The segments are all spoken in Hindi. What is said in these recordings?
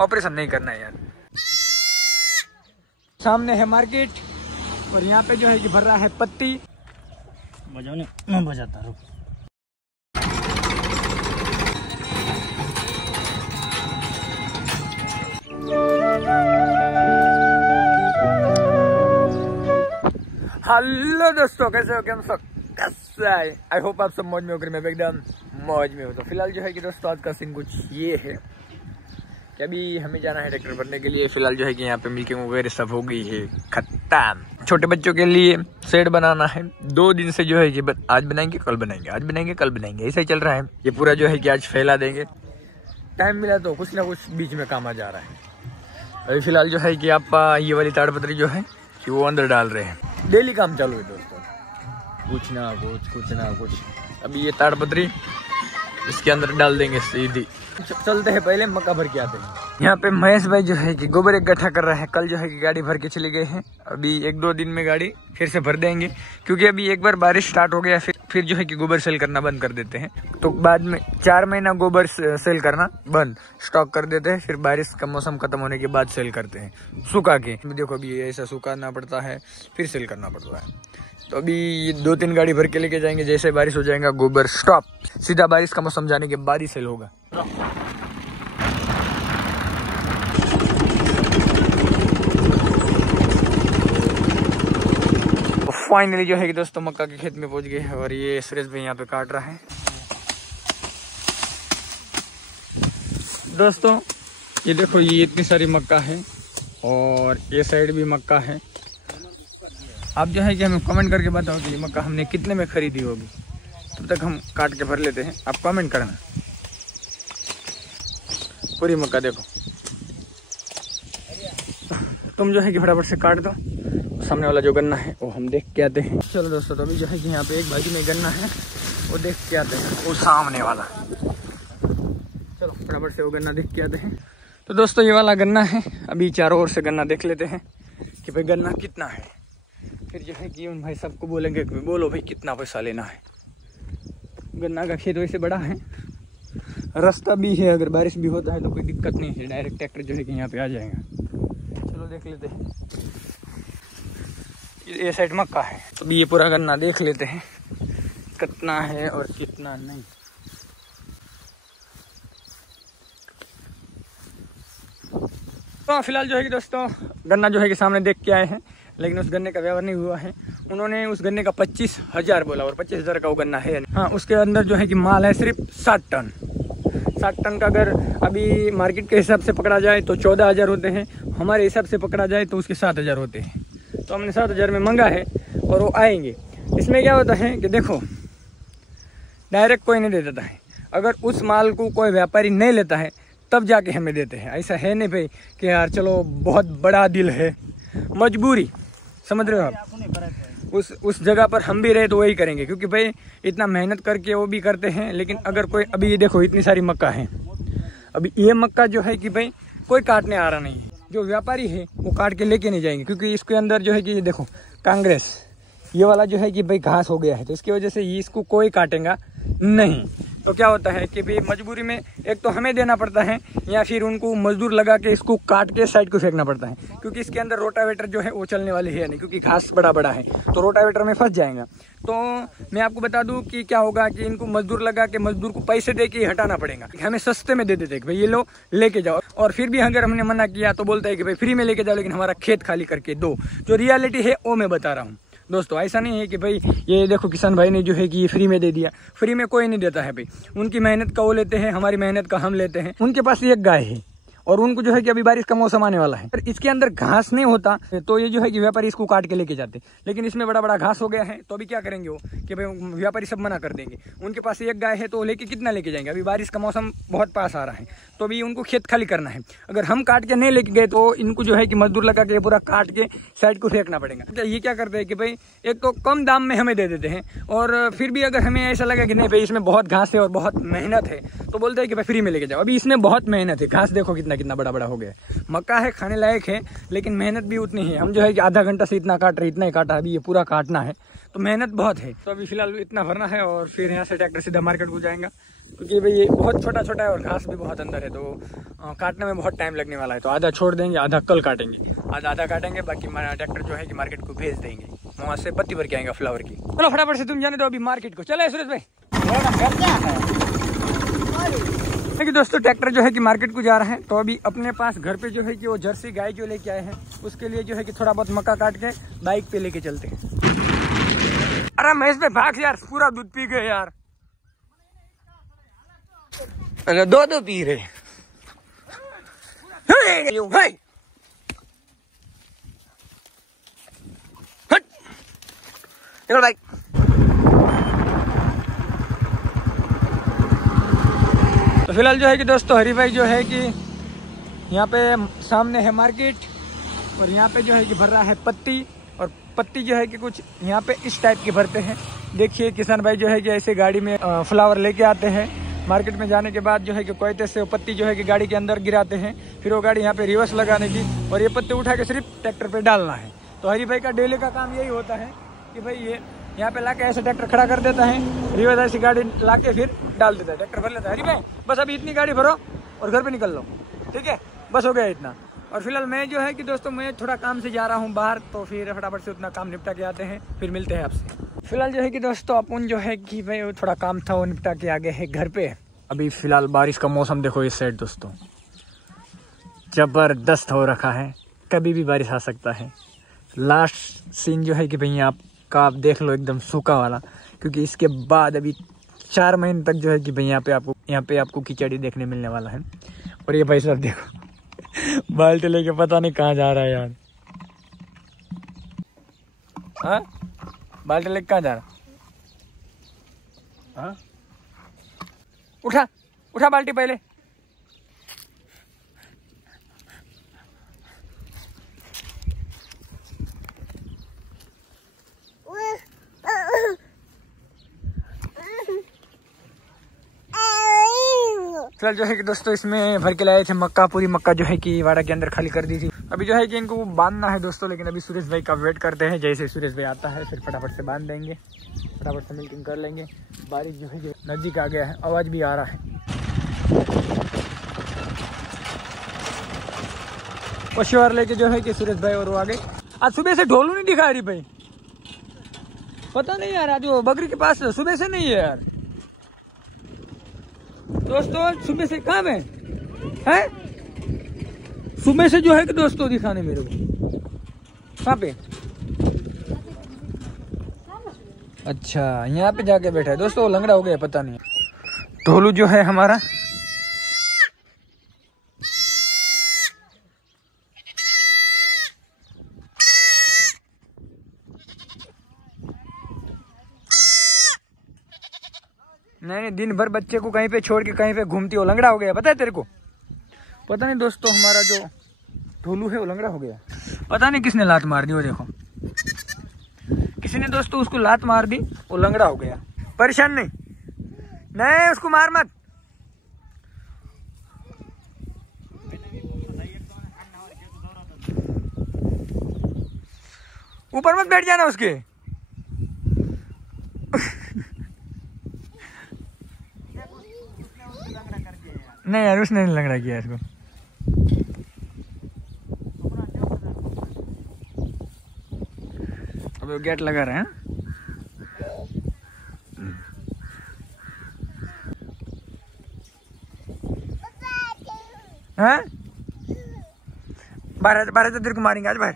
ऑपरेशन नहीं करना है यार। सामने है मार्केट और यहाँ पे जो है कि भर रहा है पत्ती। बजाने मैं बजाता हूँ। हेलो दोस्तों, कैसे हो? हम सब कैसे है? आई होप आप सब मौज में होकर, मैं एकदम मौज में हो। तो फिलहाल जो है कि दोस्तों आज का सीन कुछ ये है कि अभी हमें जाना है ट्रैक्टर भरने के लिए। फिलहाल जो है कि यहाँ पे मिल्किंग वगैरह सब हो गई है खत्म। छोटे बच्चों के लिए शेड बनाना है। 2 दिन से जो है कि आज बनाएंगे कल बनाएंगे, आज बनाएंगे कल बनाएंगे, ऐसा ही चल रहा है। ये पूरा जो है कि आज फैला देंगे। टाइम मिला तो कुछ ना कुछ बीच में काम आ जा रहा है। अभी फिलहाल जो है कि आप ये वाली ताड़पत्री जो है कि वो अंदर डाल रहे हैं। डेली काम चालू है दोस्तों, कुछ ना कुछ। अभी ये ताड़पत्री इसके अंदर डाल देंगे सीधी। चलते हैं, पहले मक्का भर के आते हैं। यहाँ पे महेश भाई जो है कि गोबर इकट्ठा कर रहा है। कल जो है कि गाड़ी भर के चले गए हैं। अभी 1-2 दिन में गाड़ी फिर से भर देंगे, क्योंकि अभी एक बार बारिश स्टार्ट हो गया फिर जो है कि गोबर सेल करना बंद कर देते हैं। तो बाद में 4 महीना गोबर सेल करना बंद, स्टॉक कर देते हैं। फिर बारिश का मौसम खत्म होने के बाद सेल करते हैं सुखा के। देखो अभी ऐसा सुखाना पड़ता है, फिर सेल करना पड़ता है। तो अभी 2-3 गाड़ी भर के लेके जाएंगे। जैसे बारिश हो जाएगा गोबर स्टॉप, सीधा बारिश का मौसम जाने के बाद ही सेल होगा। फाइनली जो है कि दोस्तों मक्का के खेत में पहुंच गए हैं और ये सुरेश भाई यहाँ पे काट रहा है। दोस्तों ये देखो, ये इतनी सारी मक्का है और ये साइड भी मक्का है। आप जो है कि हमें कमेंट करके बताओ कि ये मक्का हमने कितने में खरीदी होगी। तब तक हम काट के भर लेते हैं, आप कमेंट करना। पूरी मक्का देखो, तुम जो है कि फटाफट से काट दो। सामने वाला जो गन्ना है वो हम देख के आते हैं। चलो दोस्तों, तो अभी जो है कि यहाँ पे एक भाजी में गन्ना है, वो देख के आते हैं, वो सामने वाला। चलो फटाफट से वो गन्ना देख के आते हैं। तो दोस्तों ये वाला गन्ना है। अभी चारों ओर से गन्ना देख लेते हैं कि भाई गन्ना कितना है। फिर जो है कि उन भाई सबको बोलेंगे कि बोलो भाई कितना पैसा लेना है। गन्ना का खेत वैसे बड़ा है, रास्ता भी है, अगर बारिश भी होता है तो कोई दिक्कत नहीं है। डायरेक्ट ट्रैक्टर जो है कि यहाँ पे आ जाएगा। चलो देख लेते हैं। ये साइड मक्का है, तो अभी ये पूरा गन्ना देख लेते हैं कितना है और कितना नहीं। तो फिलहाल जो है कि दोस्तों गन्ना जो है कि सामने देख के आए हैं, लेकिन उस गन्ने का व्यवहार नहीं हुआ है। उन्होंने उस गन्ने का 25,000 बोला और 25,000 का वो गन्ना है। हाँ, उसके अंदर जो है कि माल है सिर्फ 60 टन। 60 टन का अगर अभी मार्केट के हिसाब से पकड़ा जाए तो 14,000 होते हैं, हमारे हिसाब से पकड़ा जाए तो उसके 7,000 होते हैं। तो हमने 7,000 में मंगा है और वो आएंगे। इसमें क्या होता है कि देखो, डायरेक्ट कोई नहीं दे देता है। अगर उस माल को कोई व्यापारी नहीं लेता है तब जाके हमें देते हैं। ऐसा है नहीं भाई कि यार चलो बहुत बड़ा दिल है, मजबूरी, समझ रहे हो आप। उस जगह पर हम भी रहे तो वही करेंगे, क्योंकि भाई इतना मेहनत करके वो भी करते हैं। लेकिन अगर कोई, अभी ये देखो इतनी सारी मक्का है, अभी ये मक्का जो है कि भाई कोई काटने आ रहा नहीं है। जो व्यापारी है वो काट के लेके नहीं जाएंगे, क्योंकि इसके अंदर जो है कि ये देखो कांग्रेस, ये वाला जो है कि भाई घास हो गया है, तो इसकी वजह से इसको कोई काटेगा नहीं। तो क्या होता है कि भाई मजबूरी में एक तो हमें देना पड़ता है, या फिर उनको मजदूर लगा के इसको काट के साइड को फेंकना पड़ता है, क्योंकि इसके अंदर रोटावेटर जो है वो चलने वाली है नहीं, क्योंकि घास बड़ा बड़ा है तो रोटावेटर में फंस जाएगा। तो मैं आपको बता दूं कि क्या होगा कि इनको मजदूर लगा के मजदूर को पैसे दे के हटाना पड़ेगा। हमें सस्ते में दे देते हैं कि भाई ये लो लेके जाओ, और फिर भी अगर हमने मना किया तो बोलता है कि भाई फ्री में लेके जाओ, लेकिन हमारा खेत खाली करके दो। जो रियलिटी है वो मैं बता रहा हूँ दोस्तों। ऐसा नहीं है कि भाई ये देखो किसान भाई ने जो है कि ये फ्री में दे दिया। फ्री में कोई नहीं देता है भाई, उनकी मेहनत का वो लेते हैं, हमारी मेहनत का हम लेते हैं। उनके पास एक गाय है और उनको जो है कि अभी बारिश का मौसम आने वाला है, पर इसके अंदर घास नहीं होता तो ये जो है कि व्यापारी इसको काट के लेके जाते। लेकिन इसमें बड़ा बड़ा घास हो गया है, तो अभी क्या करेंगे वो कि भाई व्यापारी सब मना कर देंगे। उनके पास एक गाय है तो लेके कितना लेके जाएंगे। अभी बारिश का मौसम बहुत पास आ रहा है, तो अभी उनको खेत खाली करना है। अगर हम काट के नहीं लेके गए तो इनको जो है कि मजदूर लगा के पूरा काट के साइड को फेंकना पड़ेगा। ये क्या करते हैं कि भाई एक तो कम दाम में हमें दे देते हैं, और फिर भी अगर हमें ऐसा लगा कि नहीं भाई इसमें बहुत घास है और बहुत मेहनत है तो बोलते हैं कि भाई फ्री में लेके जाओ। अभी इसमें बहुत मेहनत है, घास देखो कितना कितना बड़ा बड़ा हो गया। मक्का है, खाने लायक है, लेकिन मेहनत भी उतनी है। हम जो है कि आधा घंटा से इतना काट रहे, इतना ही काटा, अभी ये पूरा काटना है, तो मेहनत बहुत है। तो अभी फिलहाल इतना भरना है और फिर यहाँ से ट्रैक्टर सीधा मार्केट को जाएगा। क्योंकि भाई ये बहुत छोटा छोटा है और घास भी बहुत अंदर है, तो काटने में बहुत टाइम लगने वाला है। तो आधा छोड़ देंगे, आधा कल काटेंगे, आधा काटेंगे, बाकी ट्रैक्टर जो है कि मार्केट को भेज देंगे, वहाँ से पत्ती भर के आएंगे फ्लावर की। चलो फटाफट से तुम जाने दो अभी मार्केट को। चलो सुरेश भाई। देखिए दोस्तों, ट्रैक्टर जो है कि मार्केट को जा रहा है, तो अभी अपने पास घर पे जो है कि वो जर्सी गाय जो लेके आए हैं, उसके लिए जो है कि थोड़ा बहुत मक्का काट के बाइक पे लेके चलते हैं। अरे महेश भाई भाग यार, पूरा दूध पी गए यार। अरे दो पी रहे। चलो भाई। तो फिलहाल जो है कि दोस्तों हरी भाई जो है कि यहाँ पे सामने है मार्केट, और यहाँ पे जो है कि भर रहा है पत्ती, और पत्ती जो है कि कुछ यहाँ पे इस टाइप की भरते हैं। देखिए किसान भाई जो है कि ऐसे गाड़ी में फ्लावर लेके आते हैं, मार्केट में जाने के बाद जो है कि कोयते से वो पत्ती जो है कि गाड़ी के अंदर गिराते हैं, फिर वो गाड़ी यहाँ पे रिवर्स लगाने की, और ये पत्ते उठा के सिर्फ ट्रैक्टर पे डालना है। तो हरी भाई का डेली का काम यही होता है कि भाई ये यहाँ पे लाके ऐसे ट्रैक्टर खड़ा कर देता है, रिवर्स ऐसी गाड़ी लाके फिर डाल देता है, ट्रैक्टर भर लेता है। हरी भाई बस अभी इतनी गाड़ी भरो और घर पे निकल लो, ठीक है, बस हो गया इतना। और फिलहाल मैं जो है कि दोस्तों मैं थोड़ा काम से जा रहा हूँ बाहर, तो फिर फटाफट से उतना काम निपटा के आते हैं, फिर मिलते हैं आपसे। फिलहाल जो है कि दोस्तों अपन जो है कि भाई वो थोड़ा काम था वो निपटा के आ गए हैं घर पे। अभी फिलहाल बारिश का मौसम देखो इस साइड दोस्तों, जबरदस्त हो रखा है, कभी भी बारिश आ सकता है। लास्ट सीन जो है कि भाई आपका आप देख लो एकदम सूखा वाला, क्योंकि इसके बाद अभी 4 महीने तक जो है कि भाई यहाँ पे आपको कीचड़ी देखने मिलने वाला है। और ये भाई साहब देखो बाल्टी लेके पता नहीं कहाँ जा रहा है यार। हाँ बाल्टी लेके कहाँ जा रहा? हाँ उठा बाल्टी पहले। फिलहाल जो है कि दोस्तों इसमें भर के लाए थे मक्का, पूरी मक्का जो है कि वाड़ा के अंदर खाली कर दी थी। अभी जो है कि इनको बांधना है दोस्तों, लेकिन अभी सुरेश भाई का वेट करते हैं। जैसे सुरेश भाई आता है फिर फटाफट से बांध देंगे, फटाफट से मिल्किंग कर लेंगे। बारिश जो है नजदीक आ गया है, आवाज भी आ रहा है। पशुआर लेके जो है कि सुरेश भाई और वो आ गए। आज सुबह से ढोलू नहीं दिखा रही भाई, पता नहीं यार, आज वो बकरी के पास सुबह से नहीं है यार दोस्तों। सुबह से कहाँ में है? सुबह से जो है कि दोस्तों दिखाने मेरे को कहाँ पे? अच्छा यहाँ पे जाके बैठा है दोस्तों, लंगड़ा हो गया पता नहीं। ढोलू जो है हमारा नहीं दिन भर बच्चे को कहीं पे छोड़ के कहीं पे घूमती हो, लंगड़ा हो गया पता है तेरे को? पता नहीं दोस्तों, हमारा जो ढोलू है वो लंगड़ा हो गया, पता नहीं किसने लात मार दी। वो देखो किसी ने दोस्तों उसको लात मार दी, वो लंगड़ा हो गया। परेशान नहीं उसको मार मत। ऊपर मत बैठ जाना उसके। नहीं यार उसने नहीं लंगड़ा किया इसको। अब गेट लगा रहे हैं। हाँ बारह तो तेरे को मारेंगे आज बाहर।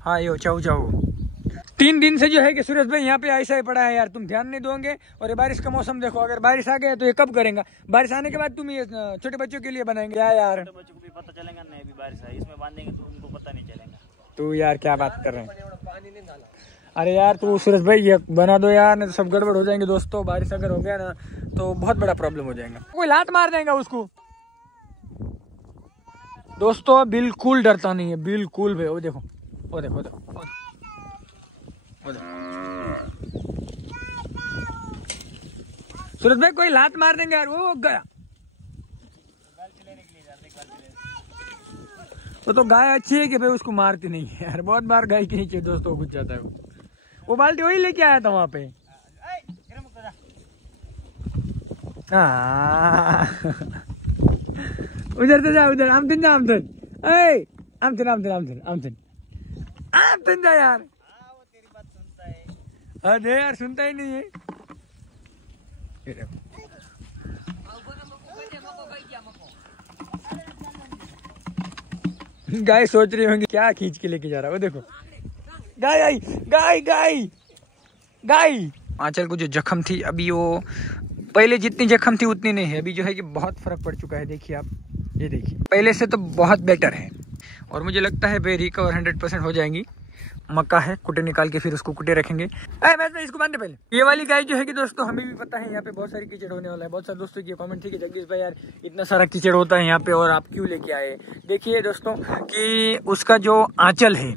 हाँ यो चाऊ 3 दिन से जो है कि सुरेश भाई यहाँ पे ऐसा ही पड़ा है यार, तुम ध्यान नहीं दोगे। और ये बारिश का मौसम देखो, अगर बारिश आ गया तो ये कब करेगा? बारिश आने के बाद तुम ये छोटे बच्चों के लिए बनाएंगे क्या यार? छोटे बच्चों को भी पता चलेगा नहीं अभी बारिश है, इसमें बांधेंगे तो उनको पता नहीं चलेगा। तू यार क्या बात कर रहे हैं? अरे यार तू सुरेश भाई ये बना दो यार, नहीं तो सब गड़बड़ हो जाएंगे दोस्तों। बारिश अगर हो गया ना तो बहुत बड़ा प्रॉब्लम हो जाएगा, कोई लात मार देगा उसको दोस्तों। बिल्कुल डरता नहीं है, बिल्कुल भाई। वो देखो वो देखो वो देखो सूरज भाई कोई लात मार देंगे यार। वो गया, वो तो गाय अच्छी है कि भाई उसको मारती नहीं है यार। बहुत बार गाय के नीचे दोस्तों घुस जाता है वो बाल्टी वही लेके आया था वहां पे। हाँ उधर तो जा, उधर आमतन जा, आमतन आमतन आमतन आमतन आमतन आमतन जा यार। वो तेरी बात सुनता है। अरे यार सुनता ही नहीं है। गाय सोच रही होंगी क्या खींच के लेके जा रहा है। वो देखो गाय आई, गाय गाय गाय। आंचल को जो जख्म थी अभी वो पहले जितनी जख्म थी उतनी नहीं है, अभी जो है कि बहुत फर्क पड़ चुका है। देखिए आप, ये देखिए पहले से तो बहुत बेटर है और मुझे लगता है भाई रिकवर 100% हो जाएंगी। मक्का है, कुटे निकाल के फिर उसको कुटे रखेंगे। मैं इसको बांधे पहले। ये वाली गाय जो है कि दोस्तों हमें भी पता है यहाँ पे बहुत सारी कीचड़ होने वाला है। बहुत सारे दोस्तों की कमेंट थी कि जगदीश भाई यार इतना सारा कीचड़ होता है यहाँ पे और आप क्यों लेके आए। देखिए दोस्तों कि उसका जो आंचल है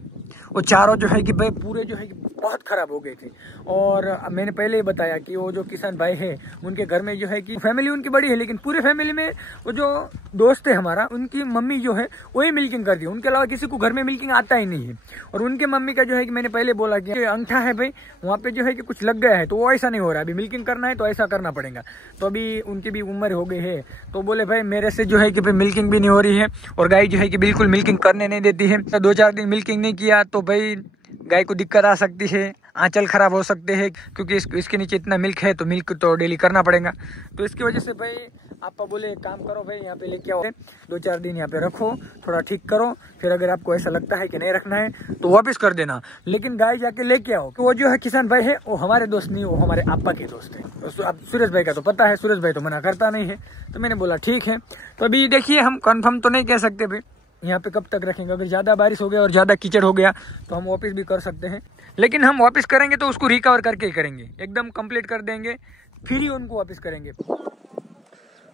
वो चारों जो है कि भाई पूरे जो है कि बहुत खराब हो गए थे। और मैंने पहले ही बताया कि वो जो किसान भाई है उनके घर में जो है कि फैमिली उनकी बड़ी है, लेकिन पूरे फैमिली में वो जो दोस्त है हमारा, उनकी मम्मी जो है वही मिल्किंग करती है। उनके अलावा किसी को घर में मिल्किंग आता ही नहीं है। और उनके मम्मी का जो है कि मैंने पहले बोला कि अंगूठा है भाई वहाँ पे जो है कि कुछ लग गया है, तो वो ऐसा नहीं हो रहा है। अभी मिल्किंग करना है तो ऐसा करना पड़ेगा। तो अभी उनकी भी उम्र हो गई है, तो बोले भाई मेरे से जो है कि भाई मिल्किंग भी नहीं हो रही है और गाय जो है कि बिल्कुल मिल्किंग करने नहीं देती है। 2-4 दिन मिल्किंग नहीं किया तो भाई गाय को दिक्कत आ सकती है, आंचल खराब हो सकते हैं, क्योंकि इसके नीचे इतना मिल्क है तो मिल्क तो डेली करना पड़ेगा। तो इसकी वजह से भाई आपका बोले एक काम करो भाई यहाँ पे लेके आओ, 2-4 दिन यहाँ पे रखो, थोड़ा ठीक करो, फिर अगर आपको ऐसा लगता है कि नहीं रखना है तो वापस कर देना, लेकिन गाय जाके लेके आओ। तो वो जो है किसान भाई है वो हमारे दोस्त नहीं, वो हमारे आपा के दोस्त है। तो अब सूरज भाई का तो पता है, सूरज भाई तो मना करता नहीं है। तो मैंने बोला ठीक है। तो अभी देखिए हम कन्फर्म तो नहीं कह सकते भाई यहाँ पे कब तक रखेंगे। अगर ज़्यादा बारिश हो गया और ज़्यादा कीचड़ हो गया तो हम वापस भी कर सकते हैं, लेकिन हम वापस करेंगे तो उसको रिकवर करके ही करेंगे, एकदम कंप्लीट कर देंगे फिर ही उनको वापस करेंगे।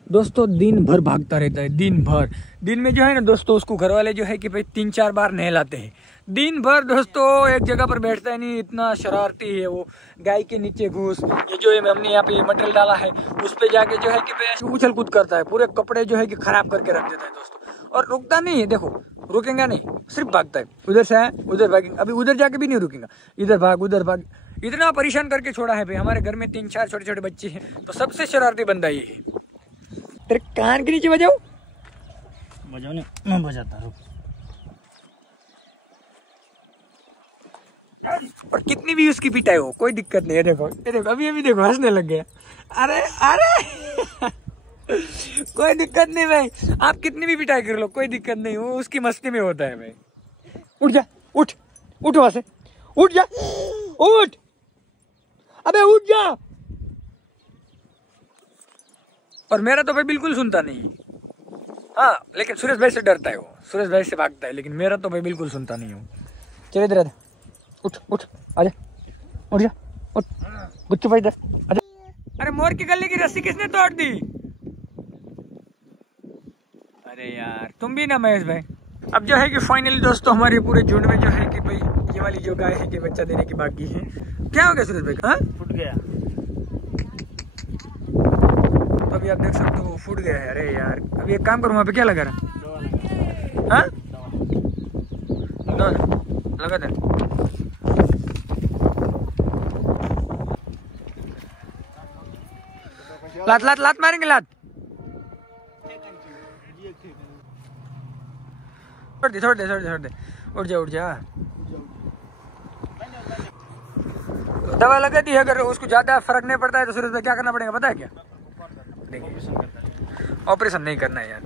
दोस्तों दिन भर भागता रहता है, दिन भर। दिन में जो है ना दोस्तों उसको घर वाले जो है कि भाई 3-4 बार नहलाते हैं। दिन भर दोस्तों एक जगह पर बैठता है नहीं, इतना शरारती है वो। गाय के नीचे घुस, ये जो है हमने यहाँ पे मटेरियल डाला है उस पे जाके जो है कि उछल कूद करता है, पूरे कपड़े जो है कि खराब करके रख देता है दोस्तों। और रुकता नहीं है, देखो रुकेगा नहीं, सिर्फ भागता है। उधर से है उधर भागेंगे, अभी उधर जाके भी नहीं रुकेगा, इधर भाग उधर भाग। इतना परेशान करके छोड़ा है भाई। हमारे घर में 3-4 छोटे-छोटे बच्चे हैं, तो सबसे शरारती बंदा ये है। तेरे कान के नीचे बजाओ, बजाओ नहीं, मैं बजाता हूँ। और कितनी भी उसकी पिटाई हो कोई दिक्कत नहीं है। देखो ये देखो, अभी देखो हंसने लग गया। अरे अरे कोई दिक्कत नहीं भाई, आप कितनी भी पिटाई कर लो कोई दिक्कत नहीं, वो उसकी मस्ती में होता है भाई। उठ जा, उठ उठ वहां से, उठ जा, उठ, अबे उठ जा। और मेरा तो भाई बिल्कुल सुनता नहीं। हाँ लेकिन सुरेश भाई से डरता है वो, सुरेश भाई से भागता है, लेकिन मेरा तो भाई बिल्कुल सुनता नहीं हूँ। चल इधर आजा, उठ उठ आजा, उठ जा, उठ गुच्चू भाई इधर आजा। अरे मोर की गले की रस्सी किसने तोड़ दी? अरे यार तुम भी ना महेश भाई। अब जो है कि फाइनली दोस्तों हमारे पूरे झुंड में जो है कि भाई ये वाली जो गाय है कि बच्चा देने की बाकी है। क्या हो गया सुरेश भाई? हाँ फूट गया। तो अभी आप देख सकते हो फूट गया है। अरे यार अभी एक काम करो, वहाँ पे क्या लगा रहा? हाँ लगा दे। लात लात लात मारेंगे, लात छोड़ दे छोड़ दे छोड़ दे छोड़ दे। उठ जा उठ जा। दवा लगा दी है, अगर उसको ज्यादा फर्क नहीं पड़ता है तो सूरज में क्या करना पड़ेगा पता है क्या? देखिए ऑपरेशन नहीं करना है यार,